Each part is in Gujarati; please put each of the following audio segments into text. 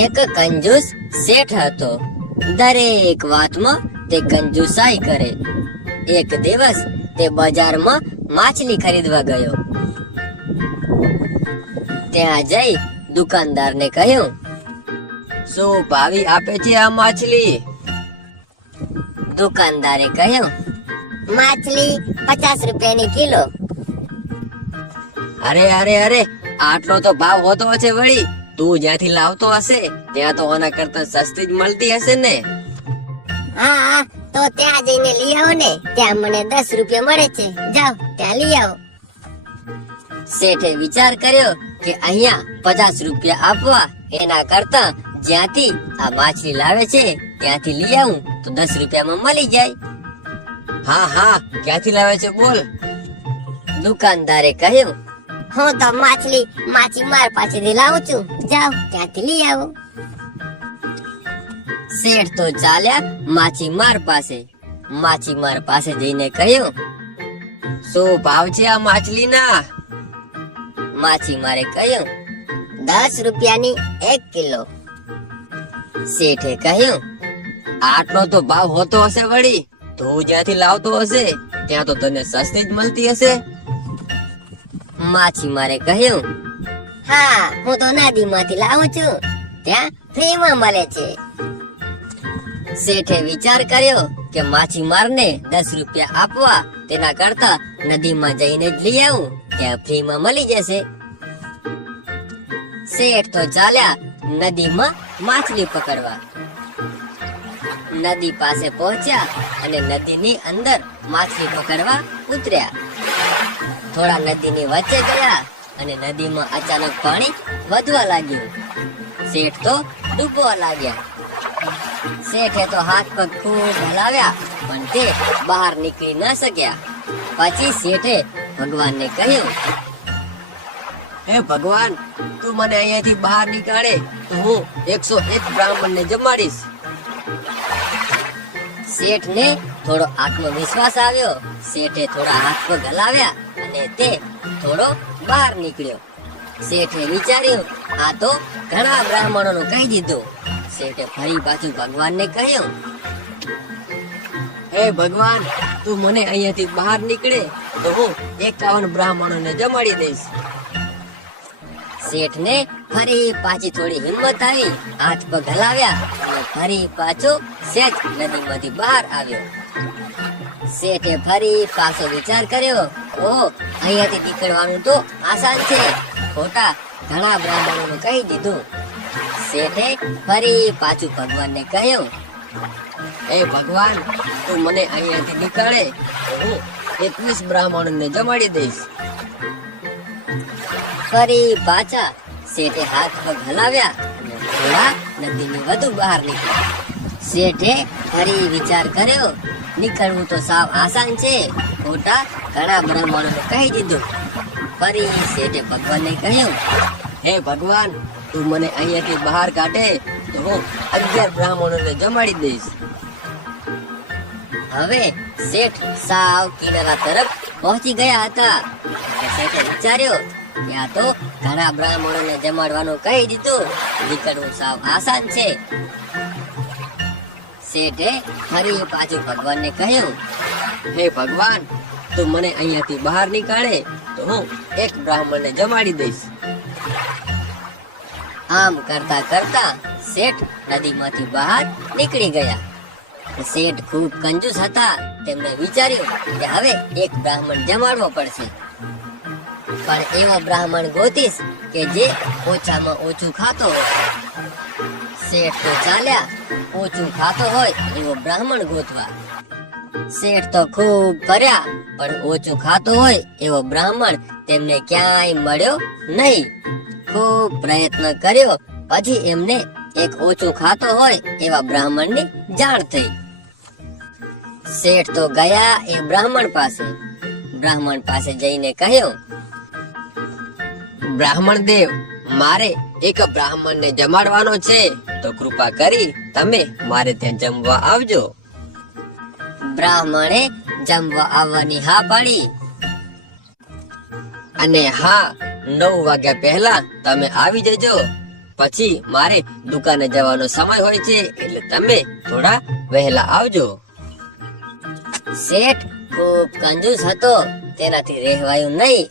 એક કંજૂસ શેઠ હતો. દરેક વાતમાં તે કંજૂસાઈ કરે. એક દિવસ તે બજારમાં માછલી ખરીદવા ગયો. ત્યાં જઈ દુકાનદારને કહ્યું, શું ભાવી આપે છે આ માછલી? દુકાનદારે કહ્યું, માછલી 50 રૂપિયાની કિલો. અરે અરે અરે, આટલો તો ભાવ હોતો હશે વળી. તું જ્યાંથી લાવતો હશે ત્યાં તો આના કરતા સસ્તી જ મળતી હશે ને? હા, તો ત્યાં જઈને લઈ આવો ને. ત્યાં મને 10 રૂપિયા મળે છે. જાઓ ત્યાં લઈ આવો. શેઠે વિચાર કર્યો કે અહીંયા 50 રૂપિયા આપવા એના કરતા જ્યાંથી આ માછલી લાવે છે ત્યાંથી લઈ આવું તો 10 રૂપિયામાં મળી જાય. હા હા, ક્યાંથી લાવે છે બોલ? દુકાનદારે કહ્યું, હું તો માછીમાર પાસેથી લાવું છું. જાઓ ત્યાંથી લઈ આવો. શેઠ તો ચાલ્યા માછીમાર પાસે. માછીમાર પાસે જઈને કહ્યું, શું ભાવ છે આ માછલીના? માછીમારે કહ્યું, 10 રૂપિયાની 1 કિલો. શેઠે કહ્યું, આટલો તો ભાવ હોતો હશે વળી. તું જ્યાંથી લાવતો હશે ત્યાં તો તને સસ્તી જ મળતી હશે. માછીમારે કહ્યું, હા, હું તો નદીમાંથી લાવું છું. ત્યાં ફ્રીમાં મળે છે. શેઠે વિચાર કર્યો કે માછીમારને 10 રૂપિયા આપવા તેના કરતા નદીમાં જઈને જ લઈ આવું, ત્યાં ફ્રીમાં મળી જશે. શેઠ તો ચાલ્યા નદીમાં માછલી પકડવા. નદી પાસે પહોંચ્યા અને નદીની અંદર માછલી પકડવા ઉતર્યા. થોડા નદીની વચ્ચે ગયા અને નદીમાં અચાનક પાણી વધવા લાગ્યું. શેઠ તો ડૂબવા લાગ્યા. શેઠે તો હાથ પગ ખૂબ હલાવ્યા પણ તે બહાર નીકળી ન શક્યા. પછી શેઠે ભગવાનને કહ્યું, હે ભગવાન, તું મને અહીંયાથી બહાર નીકાળે તો હું 101 બ્રાહ્મણને જમાડીશ. શેઠને થોડો આત્મવિશ્વાસ આવ્યો. શેઠે થોડા હાથ પગ હલાવ્યા અને તે થોડો બહાર નીકળ્યો. શેઠે વિચાર્યું, આ તો ઘણા બ્રાહ્મણોનું કહી દીધું. શેઠે ફરી પાછું ભગવાનને કહ્યું, હે ભગવાન, તું મને અહીંયાથી બહાર નીકળે તો હું 51 બ્રાહ્મણોને જમાડી દઈશ. શેઠને ફરી પાછી થોડી હિંમત આવી. હાથ પગ હલાવ્યા અને ફરી પાછો શેઠ નદીમાંથી બહાર આવ્યો. શેઠે ફરી પાછો વિચાર કર્યો, ઓહ, અહીંયાથી નીકળવાનું તો આસાન છે. ખોટા ઘણા બ્રાહ્મણોનું કહી દીધું. શેઠે ફરી પાછું ભગવાનને કહ્યું, હે ભગવાન, તું મને અહીંયાથી નીકાળે તો હું 21 બ્રાહ્મણોને જમાડી દઈશ. ફરી પાછા શેઠે હાથ પગ હલાવ્યા અને થોડા નદીની વધુ બહાર નીકળ્યા. શેઠે ફરી વિચાર કર્યો, નીકળવું તો સાવ આસાન છે. ખોટા ઘણા બ્રાહ્મણોને કહી દીધું. ફરી શેઠે ભગવાનને કહ્યું, હે ભગવાન, તું મને અહીંયાથી બહાર કાઢે તો હું 11 બ્રાહ્મણોને જમાડી દઈશ. હવે શેઠ સાવ કિનારા તરફ પહોંચી ગયા હતા. શેઠે વિચાર્યો કે આ તો ઘણા બ્રાહ્મણોને જમાડવાનું કહી દીધું. નીકળવું સાવ આસાન છે. શેઠે ફરી પાછું ભગવાનને કહ્યું, હે ભગવાન, તું મને અહીંયાથી બહાર નીકાળે તો હું 1 બ્રાહ્મણને જમાડી દઈશ. આમ કરતા કરતા શેઠ નદીમાંથી બહાર નીકળી ગયા. શેઠ ખૂબ કંજૂસ હતા. તેમણે વિચાર્યું કે હવે 1 બ્રાહ્મણ જમાડવો પડશે. પણ એવો બ્રાહ્મણ ગોતીશ કે જે ઓછામાં ઓછું ખાતો હોય. શેઠ તો ચાલ્યા ઓછું ખાતો હોય એવો બ્રાહ્મણ ગોતવા. શેઠ તો ખૂબ ફર્યા પણ ઓછું ખાતો હોય એવો બ્રાહ્મણ તેમને ક્યાંય મળ્યો નહીં. ખૂબ પ્રયત્ન કર્યો પછી એમને એક ઓછું ખાતો હોય એવા બ્રાહ્મણની જાણ થઈ. શેઠ તો ગયા એ બ્રાહ્મણ પાસે. બ્રાહ્મણ પાસે જઈને કહ્યું, બ્રાહ્મણ દેવ, મારે એક બ્રાહ્મણને જમાડવાનો છે તો કૃપા કરી તમે મારે ત્યાં જમવા આવજો. બ્રાહ્મણે જમવા આવવાની હા પાડી. અને હા, 9 વાગ્યા પહેલા તમે આવી જજો. પછી મારે દુકાને જવાનો સમય હોય છે, એટલે તમે થોડા વહેલા આવજો. શેઠ ખૂબ કંજૂસ હતો, તેનાથી રહેવાયું નહીં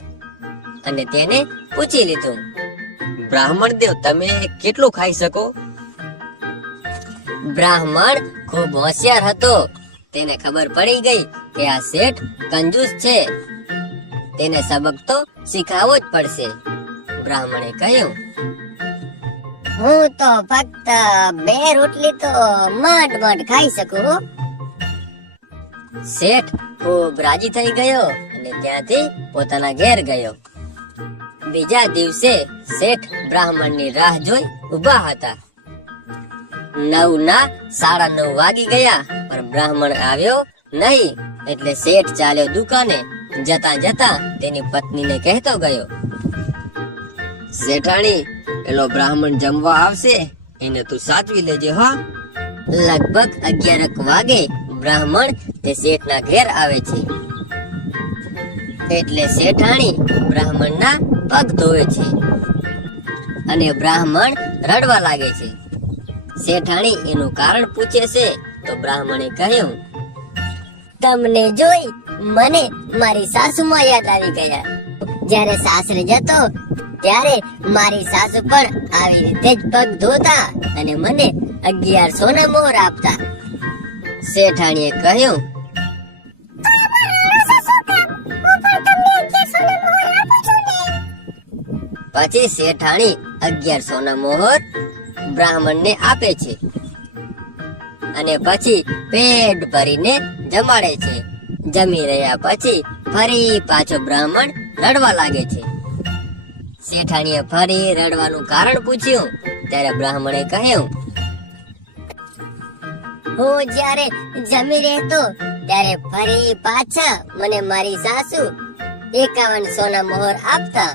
અને તેને પૂછી લીધું. બ્રાહ્મણ દેવ, તમે કેટલું ખાઈ શકો? બ્રાહ્મણ ખૂબ હોશિયાર હતો. તેને ખબર પડી ગઈ કે આ શેઠ કંજૂસ છે. તેને સબક તો શીખવવો જ પડશે. બ્રાહ્મણે કહ્યું, હું તો ફક્ત 2 રોટલી તો માંડ ખાઈ શકું હો. શેઠ ખૂબ રાજી થઈ ગયો અને ત્યાંથી પોતાના ઘેર ગયો. બીજા દિવસે શેઠ બ્રાહ્મણની રાહ જોઈ ઊભા હતા. 9:09 વાગી ગયા, પણ બ્રાહ્મણ આવ્યો નહીં. એટલે શેઠ ચાલ્યો દુકાને. જતા જતા તેની પત્નીને કહેતો ગયો, શેઠાણી, પેલો બ્રાહ્મણ જમવા આવશે, એને તું સાચવી લેજે હો. લગભગ 11 વાગે બ્રાહ્મણ તે શેઠના ઘેર આવે છે. એટલે શેઠાણી બ્રાહ્મણના પગ ધોવે છે અને બ્રાહ્મણ રડવા લાગે છે. શેઠાણી એનું કારણ પૂછે છે તો બ્રાહ્મણે કહ્યું, તમને જોઈ મને મારી સાસુમાં યાદ આવી ગયા. જ્યારે સાસરે જતો ત્યારે મારી સાસુ પણ આવી રીતે જ પગ ધોતા અને મને 1100 ના મોહર આપતા. શેઠાણીએ કહ્યું, પછી શેઠાણી 1100 ના મોહર બ્રાહ્મણને આપે છે અને પછી પેટ ભરીને જમાડે છે. જમી રહ્યા પછી ફરી પાછો બ્રાહ્મણ રડવા લાગે છે. શેઠાણીએ ફરી રડવાનું કારણ પૂછ્યું ત્યારે બ્રાહ્મણે કહ્યું, હું જ્યારે જમી રહેતો ત્યારે ફરી પાછા મને મારી સાસુ 5100 ના મોહર આપતા.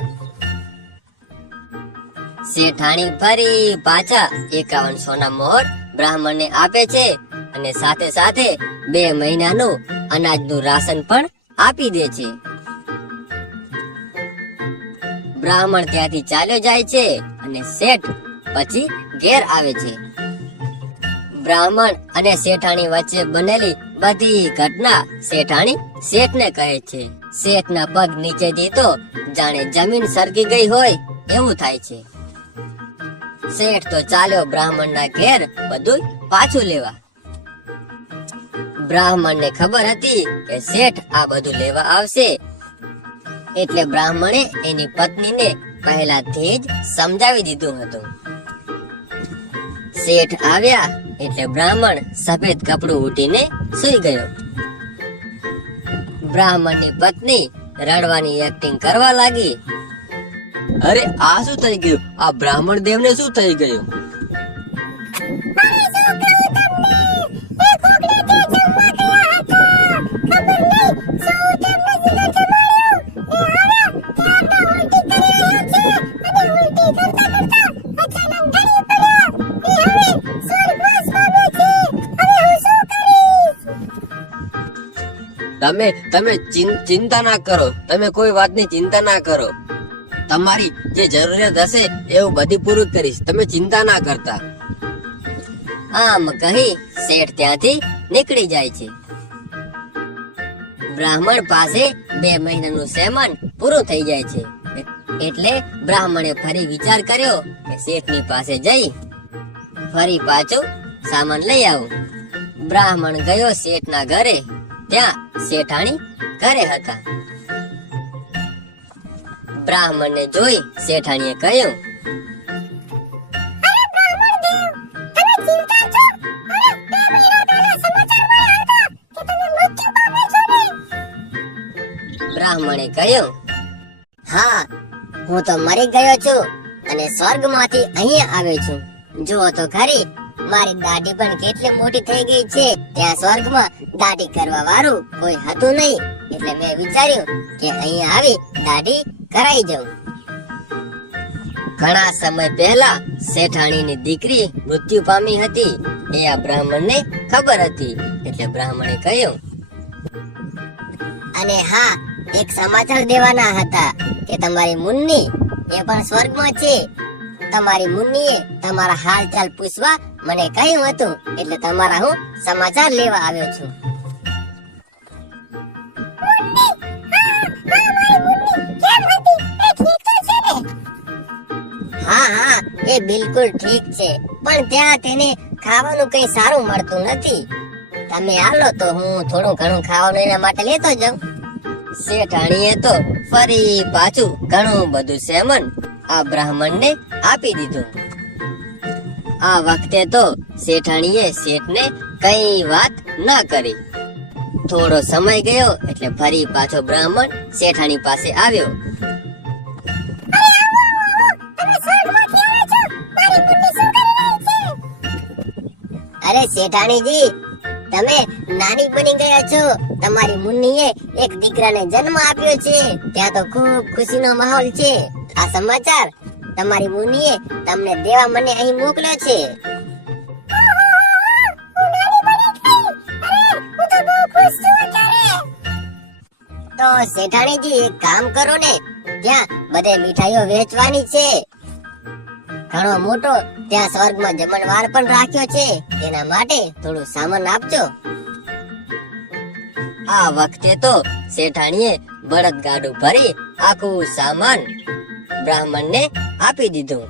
શેઠાણી ફરી પાછા 5100 ના મોહર બ્રાહ્મણને આપે છે અને સાથે સાથે 2 મહિનાનું અનાજનું રાશન પણ આપી દે છે. બ્રાહ્મણ ત્યાંથી ચાલ્યો જાય છે અને શેઠ પછી ઘેર આવે છે. બ્રાહ્મણ અને શેઠાણી વચ્ચે બનેલી બધી ઘટના શેઠાણી શેઠને કહે છે. શેઠના પગ નીચેથી તો જાણે જમીન સરકી ગઈ હોય એવું થાય છે. શેઠ તો ચાલ્યો બ્રાહ્મણના ઘેર બધું પાછું લેવા. બ્રાહ્મણને ખબર હતી કે શેઠ આ બધું લેવા આવશે, એટલે બ્રાહ્મણે એની પત્નીને પહેલાથી જ સમજાવી દીધું હતું. શેઠ આવ્યા એટલે બ્રાહ્મણ સફેદ કપડું ઉઠીને સૂઈ ગયો. બ્રાહ્મણની પત્ની રડવાની એક્ટિંગ કરવા લાગી. અરે, આ શું થઈ ગયું? આ બ્રાહ્મણ દેવને શું થઈ ગયું? તમે ચિંતા ના કરો. તમે કોઈ વાતની ચિંતા ના કરો. તમારી જે જરૂરિયાત હશે એવું બધી પૂરું કરીશ. તમે ચિંતા ના કરતા. આમ કહી શેઠ ત્યાંથી નીકળી જાય છે. બ્રાહ્મણ પાસે 2 મહિનાનું સેમન પૂરું થઈ જાય છે. એટલે બ્રાહ્મણે ફરી વિચાર કર્યો કે શેઠની પાસે જઈ ફરી પાછું સામાન લઈ આવું. બ્રાહ્મણ ગયો શેઠના ઘરે. ત્યાં શેઠાણી ઘરે હતા. બ્રાહ્મણને જોઈ શેઠાણીએ કહ્યું, બ્રાહ્મણે કહ્યું, હા, હું તો મરી ગયો છું અને સ્વર્ગમાંથી અહીંયા આવ્યો છું. જુઓ તો ખરી, મારી દાઢી પણ કેટલી મોટી થઈ ગઈ છે. ત્યાં સ્વર્ગમાં દાઢી કરવા વાળું કોઈ હતું નહીં, એટલે મેં વિચાર્યું કે અહીંયા આવી દાઢી કરાઈ જાઉં. ઘણા સમય પહેલા શેઠાણીની દીકરી મૃત્યુ પામી હતી. એ આ બ્રાહ્મણને ખબર હતી. એટલે બ્રાહ્મણે કહ્યું, અને હા, એક સમાચાર દેવાના હતા કે તમારી મુન્ની એ પણ સ્વર્ગમાં છે. તમારી મુન્નીએ તમારા હાલચાલ પૂછવા મને કહ્યું હતું, એટલે તમારા હું સમાચાર લેવા આવ્યો છું. હા હા, એ બિલકુલ ઠીક છે, પણ ત્યાં તેને ખાવાનું કઈ સારું મળતું નથી. તમે હાલો તો હું થોડું ઘણું ખાવાનું એના માટે લેતો જાઉં. શેઠાણીએ તો ફરી પાછું ઘણું બધું સેમન આ બ્રાહ્મણને આપી દીધું. આ વખતે તો શેઠાણીએ શેઠને કઈ વાત ન કરી. થોડો સમય ગયો એટલે ફરી પાછો બ્રાહ્મણ શેઠાણી પાસે આવ્યો. અરે શેઠાણીજી, તમે નાની બની ગયા છો. તમારી મુન્નીએ એક દીકરાને જન્મ આપ્યો છે. ત્યાં તો ખૂબ ખુશીનો માહોલ છે. આ સમાચાર તમારી મુન્નીએ તમને દેવા મને અહીં મોકલ્યો છે. તો શેઠાણીજી એક કામ કરો ને, ત્યાં બધે મીઠાઈઓ વેચવાની છે. ઘણો મોટો ત્યાં સ્વર્ગમાં જમણવાર પણ રાખ્યો છે. તેના માટે થોડું સામાન આપજો. આ વખતે તો શેઠાણીએ બળદગાડું ભરી આખું સામાન બ્રાહ્મણને આપી દીધું.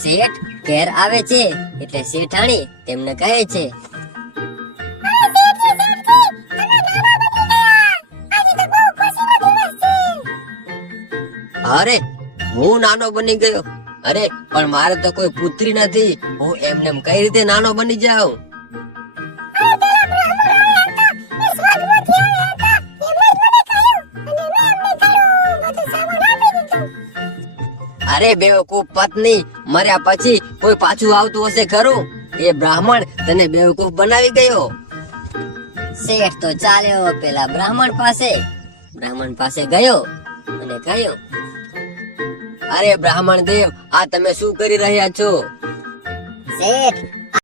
શેઠ ઘેર આવે છે એટલે શેઠાણી તેમને કહે છે, અરે હું નાનો બની ગયો. અરે પણ મારે તો કોઈ પુત્રી નથી. હું એમને કઈ રીતે નાનો બની જાઉં? અરે બેવકૂફ પત્ની, મર્યા પછી કોઈ પાછું આવતું હશે ખરું? એ બ્રાહ્મણ તને બેવકૂફ બનાવી ગયો. શેઠ તો ચાલ્યો પેલા બ્રાહ્મણ પાસે ગયો અને કહ્યું, અરે બ્રાહ્મણ દેવ, આ તમે શું કરી રહ્યા છો? શેઠ,